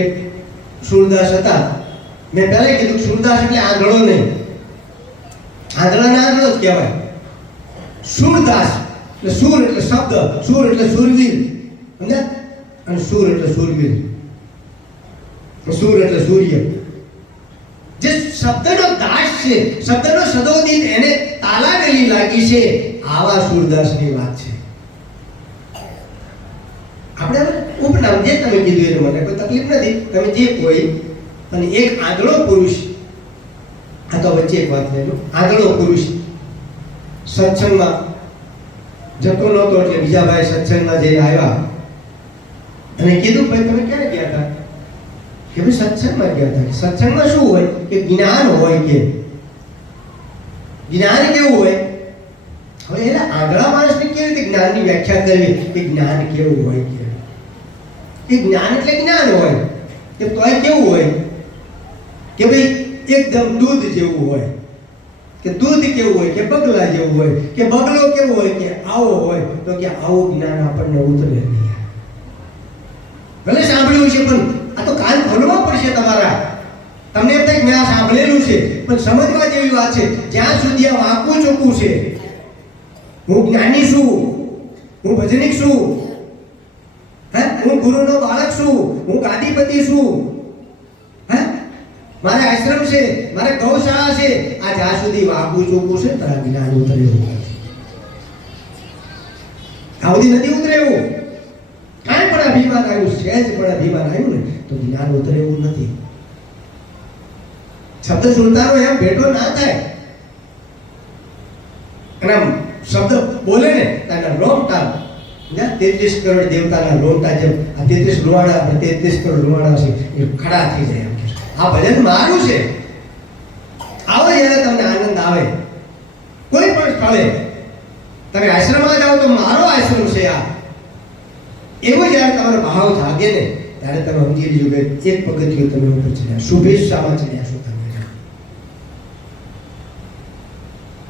એક સૂરદાસ હતા. મેં પહેલા કીધું સૂરદાસ એટલે આંધળો નહીં, આંધળાને આંધળો જ કહેવાય. સૂરદાસ એટલે સૂર એટલે શબ્દ, સૂર એટલે સૂરવીર, સમજ્યા? અને સૂર એટલે સૂરવીર, સૂર એટલે સૂર્ય. જે શબ્દનો દાસ છે, શબ્દનો સદોદિત એને તાલાવેલી લાગી છે, આવા સૂરદાસની વાત છે. આપણે ઉપનામ જે તમે કીધું એનું મને કોઈ તકલીફ નથી, તમે જે કોઈ. અને એક આંધળો પુરુષ, આ તો વચ્ચે એક વાત લઈ લો. આંધળો પુરુષ સત્સંગમાં જતો નહોતો એટલે બીજા ભાઈ સત્સંગમાં જઈને આવ્યા અને કીધું ભાઈ તમે ક્યારે ગયા હતા? કે ભાઈ સત્સંગમાં ગયા હતા. સત્સંગમાં શું હોય કે જ્ઞાન હોય. કે જ્ઞાન કેવું હોય? હવે એના આંધળા માણસને કેવી રીતે જ્ઞાનની વ્યાખ્યા કરવી કે જ્ઞાન કેવું હોય? કે જ્ઞાન એટલે જ્ઞાન હોય કે તોય કેવું હોય કે ભાઈ એકદમ દૂધ જેવું હોય. કે દૂધ કેવું હોય? કે બગલા જેવું હોય. કે બગલો કેવો હોય? કે આવો હોય. તો કે આવું જ્ઞાન આપણને ઉતરે નહીં. ભલે સાંભળ્યું છે પણ આ તો કાન ખોલવા પડશે તમારા. તમને એમ થાય કે મેં આ સાંભળેલું છે પણ સમજવા જેવી વાત છે. જ્યાં સુધી આ વાંકું ચોખ્ખું છે, હું જ્ઞાની છું, હું ભજનિક છું, હું ગુરુનો બાળક છું, હું ગાદીપતિ છું, મારે આશ્રમ છે, મારે ગૌશાળા છે, આ જ્યાં સુધી વાંકું ચોખ્ખું છે તારા જ્ઞાન ઉતરે એવું નથી. આવડી નથી ઉતરે એવું. કાંઈ પણ અભિમાન આવ્યું, સહેજ પણ અભિમાન આવ્યું ને તો જ્ઞાન ઉતરે એવું નથી. શબ્દ સુલતાનો એમ ભેટો ના થાય. અને શબ્દ બોલે ને તારા રોમટા 33 કરોડ દેવતાના રોમટા જેમ આ 33 રૂવાડા અને 33 કરોડ રૂવાડા છે એ ખડા થઈ જાય. આ ભજન મારું છે. આવો જ્યારે તમને આનંદ આવે કોઈ પણ સ્થળે, તમે આશ્રમમાં જાઓ તો મારો આશ્રમ છે આ, એવો જ્યારે તમારો ભાવ જાગે ને ત્યારે તમે સમજી લીધું કે એક પગથિયું તમે ઉપર ચડ્યા, શુભેચ્છામાં ચડ્યા છો.